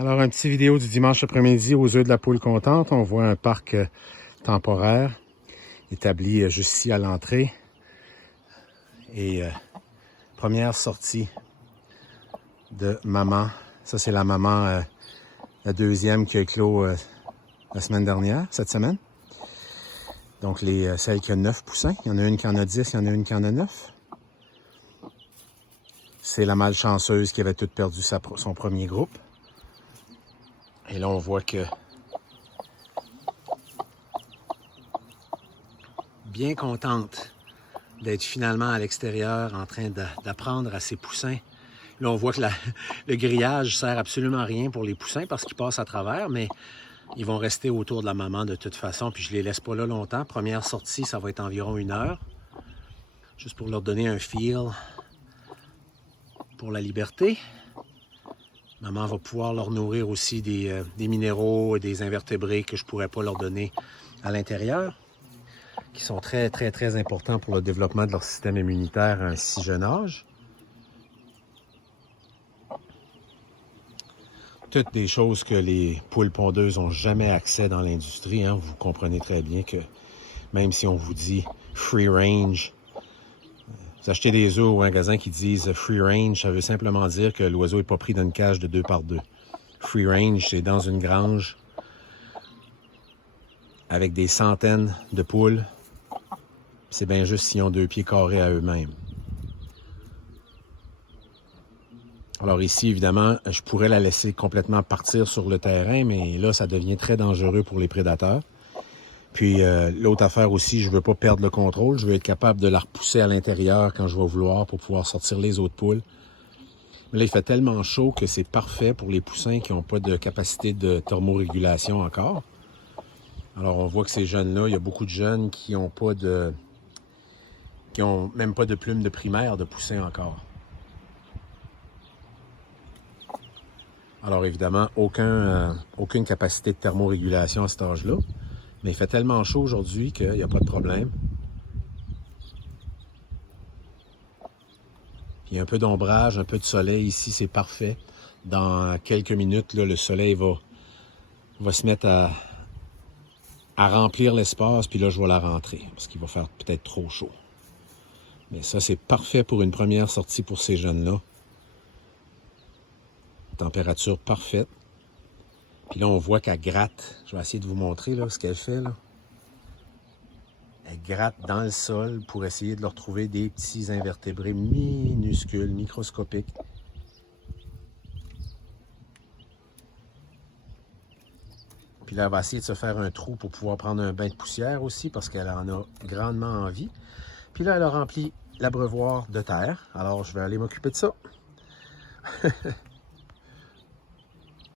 Alors, un petit vidéo du dimanche après-midi aux œufs de la poule contente. On voit un parc temporaire établi juste ici à l'entrée. Et première sortie de maman. Ça, c'est la maman, la deuxième qui a éclos la semaine dernière, cette semaine. Donc, celle qui a 9 poussins. Il y en a une qui en a 10, il y en a une qui en a 9. C'est la malchanceuse qui avait tout perdu son premier groupe. Et là, on voit que bien contente d'être finalement à l'extérieur en train d'apprendre à ses poussins. Là, on voit que le grillage sert absolument à rien pour les poussins parce qu'ils passent à travers, mais ils vont rester autour de la maman de toute façon, puis je les laisse pas là longtemps. Première sortie, ça va être environ 1 heure, juste pour leur donner un feel pour la liberté. Maman va pouvoir leur nourrir aussi des minéraux et des invertébrés que je ne pourrais pas leur donner à l'intérieur, qui sont très, très, très importants pour le développement de leur système immunitaire à un si jeune âge. Toutes des choses que les poules pondeuses n'ont jamais accès dans l'industrie. Hein. Vous comprenez très bien que même si on vous dit free range, vous achetez des œufs au magasin qui disent free range, ça veut simplement dire que l'oiseau n'est pas pris dans une cage de 2 par 2. Free range, c'est dans une grange avec des centaines de poules. C'est bien juste s'ils ont 2 pieds carrés à eux-mêmes. Alors ici, évidemment, je pourrais la laisser complètement partir sur le terrain, mais là, ça devient très dangereux pour les prédateurs. Puis l'autre affaire aussi, je ne veux pas perdre le contrôle. Je veux être capable de la repousser à l'intérieur quand je vais vouloir pour pouvoir sortir les autres poules. Mais là, il fait tellement chaud que c'est parfait pour les poussins qui n'ont pas de capacité de thermorégulation encore. Alors, on voit que ces jeunes-là, il y a beaucoup de jeunes qui n'ont pas de... qui n'ont même pas de plumes de primaire de poussins encore. Alors, évidemment, aucune capacité de thermorégulation à cet âge-là. Mais il fait tellement chaud aujourd'hui qu'il n'y a pas de problème. Puis il y a un peu d'ombrage, un peu de soleil ici, c'est parfait. Dans quelques minutes, là, le soleil va se mettre à remplir l'espace, puis là, je vais la rentrer, parce qu'il va faire peut-être trop chaud. Mais ça, c'est parfait pour une première sortie pour ces jeunes-là. Température parfaite. Puis là, on voit qu'elle gratte. Je vais essayer de vous montrer là, ce qu'elle fait, là. Elle gratte dans le sol pour essayer de leur trouver des petits invertébrés minuscules, microscopiques. Puis là, elle va essayer de se faire un trou pour pouvoir prendre un bain de poussière aussi parce qu'elle en a grandement envie. Puis là, elle a rempli l'abreuvoir de terre. Alors, je vais aller m'occuper de ça.